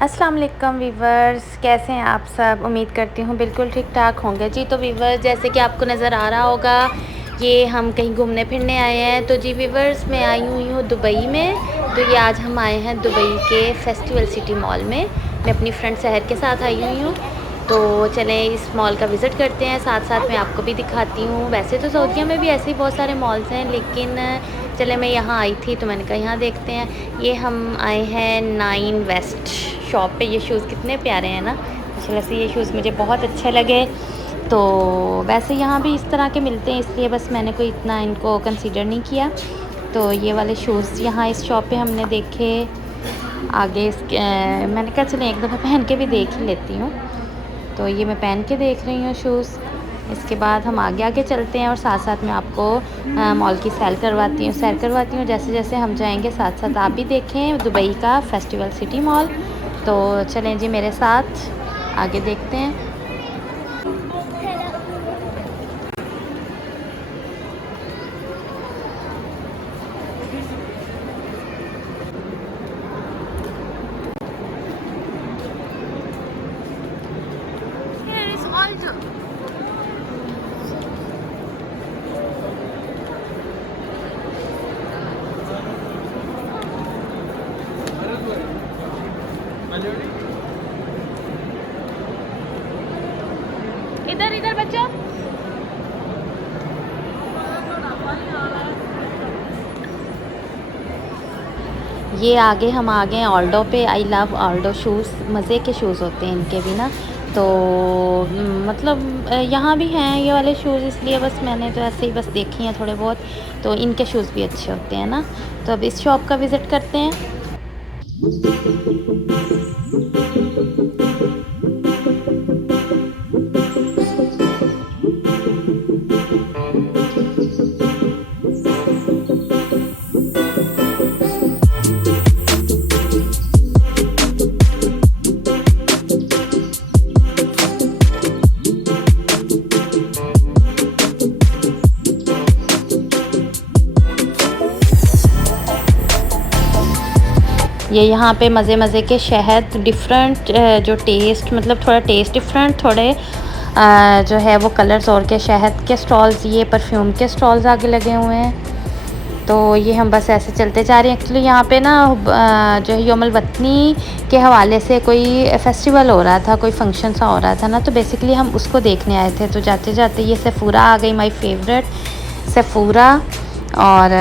अस्सलाम वालेकुम वीवर्स, कैसे हैं आप सब। उम्मीद करती हूँ बिल्कुल ठीक ठाक होंगे। जी तो वीवर्स, जैसे कि आपको नज़र आ रहा होगा, ये हम कहीं घूमने फिरने आए हैं। तो जी वीवर्स, मैं आई हुई हूँ दुबई में। तो ये आज हम आए हैं दुबई के फेस्टिवल सिटी मॉल में। मैं अपनी फ्रेंड सहर के साथ आई हुई हूँ। तो चलें इस मॉल का विज़िट करते हैं, साथ साथ मैं आपको भी दिखाती हूँ। वैसे तो सऊदीया में भी ऐसे ही बहुत सारे मॉल्स हैं, लेकिन चले मैं यहाँ आई थी तो मैंने कहा यहाँ देखते हैं। ये हम आए हैं 9 वेस्ट शॉप पे। ये शूज़ कितने प्यारे हैं ना, माशाल्लाह से ये शूज़ मुझे बहुत अच्छे लगे। तो वैसे यहाँ भी इस तरह के मिलते हैं, इसलिए बस मैंने कोई इतना इनको कंसीडर नहीं किया। तो ये वाले शूज़ यहाँ इस शॉप पे हमने देखे। आगे इसके मैंने कहा चलें एक दफ़ा पहन के भी देख ही लेती हूँ। तो ये मैं पहन के देख रही हूँ शूज़। इसके बाद हम आगे आगे चलते हैं और साथ साथ मैं आपको मॉल की सैर करवाती हूँ। जैसे जैसे हम जाएंगे साथ साथ आप भी देखें दुबई का फेस्टिवल सिटी मॉल। तो चलें जी मेरे साथ आगे देखते हैं। इधर इधर बच्चों, ये आगे हम आ गए हैं ऑल्डो पे। आई लव ऑल्डो शूज़, मज़े के शूज़ होते हैं इनके भी ना। तो मतलब यहाँ भी हैं ये वाले शूज़, इसलिए बस मैंने तो ऐसे ही बस देखी हैं थोड़े बहुत। तो इनके शूज़ भी अच्छे होते हैं ना। तो अब इस शॉप का विज़िट करते हैं। ये यहाँ पे मज़े मज़े के शहद डिफरेंट जो टेस्ट, मतलब थोड़ा टेस्ट डिफरेंट, थोड़े जो है वो कलर्स और के शहद के स्टॉल्स, ये परफ्यूम के स्टॉल्स आगे लगे हुए हैं। तो ये हम बस ऐसे चलते जा रहे हैं। एक्चुअली यहाँ पे ना जो है यौमुल वतनी के हवाले से कोई फेस्टिवल हो रहा था, कोई फंक्शन सा हो रहा था ना। तो बेसिकली हम उसको देखने आए थे। तो जाते जाते ये सेफूरा आ गई, माय फेवरेट सेफूरा। और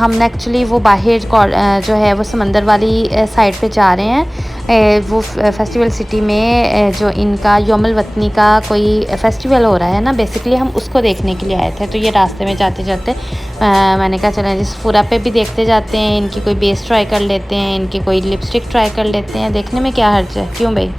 हम एक्चुअली वो बाहर जो है वो समंदर वाली साइड पे जा रहे हैं। वो फेस्टिवल सिटी में जो इनका यौमुल वतनी का कोई फेस्टिवल हो रहा है ना, बेसिकली हम उसको देखने के लिए आए थे। तो ये रास्ते में जाते जाते मैंने कहा चलें जिस फूरा पे भी देखते जाते हैं, इनकी कोई बेस ट्राई कर लेते हैं, इनकी कोई लिपस्टिक ट्राई कर लेते हैं, देखने में क्या हर्ज है, क्यों भाई।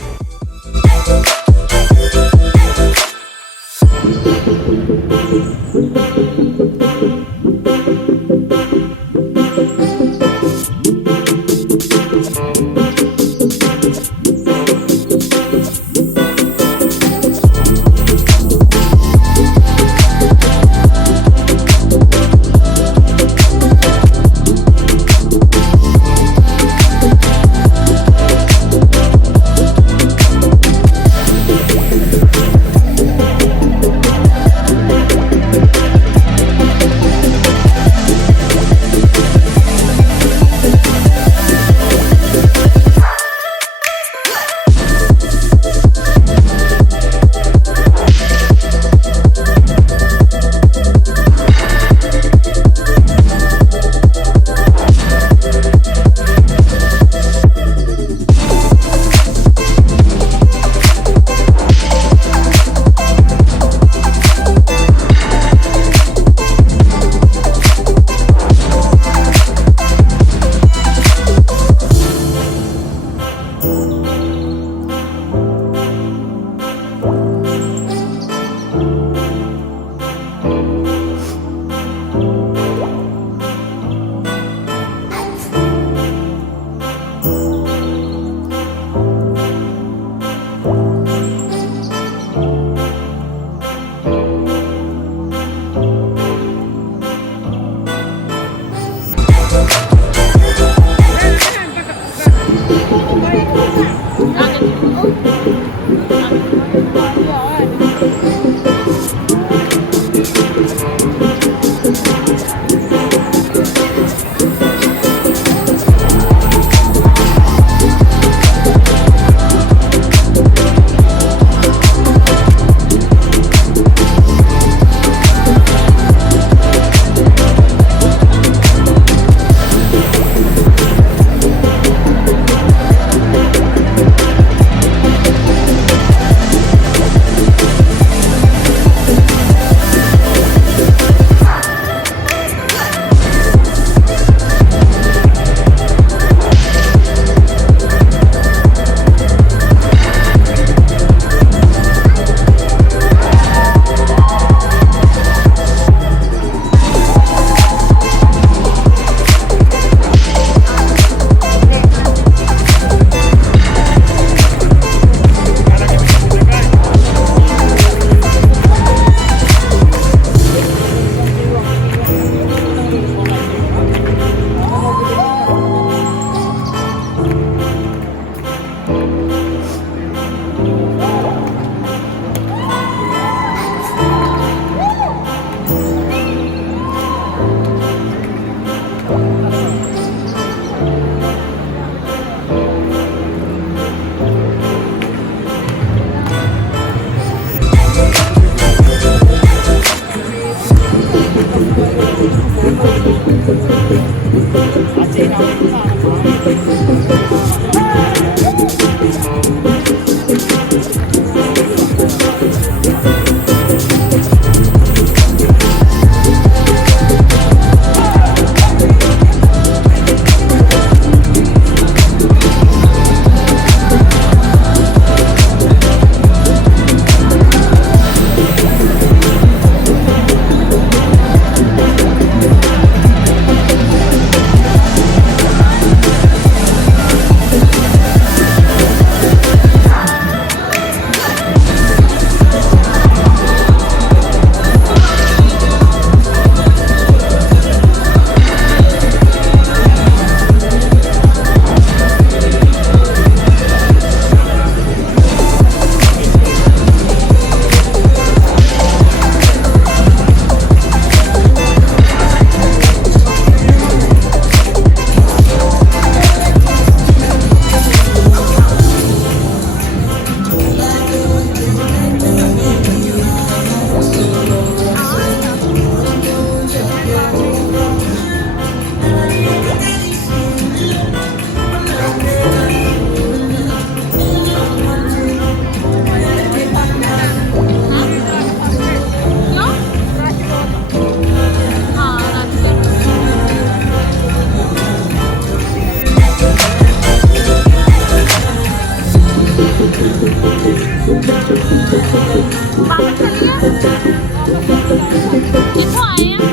कितों आए हैं?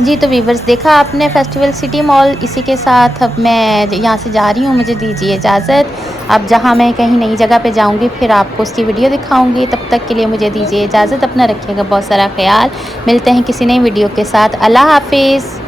जी, तो वीवर्स देखा आपने फेस्टिवल सिटी मॉल, इसी के साथ अब मैं यहाँ से जा रही हूँ, मुझे दीजिए इजाज़त। अब जहाँ मैं कहीं नई जगह पे जाऊँगी फिर आपको उसकी वीडियो दिखाऊँगी, तब तक के लिए मुझे दीजिए इजाज़त। अपना रखिएगा बहुत सारा ख़्याल। मिलते हैं किसी नई वीडियो के साथ। अल्लाह हाफ़िज़।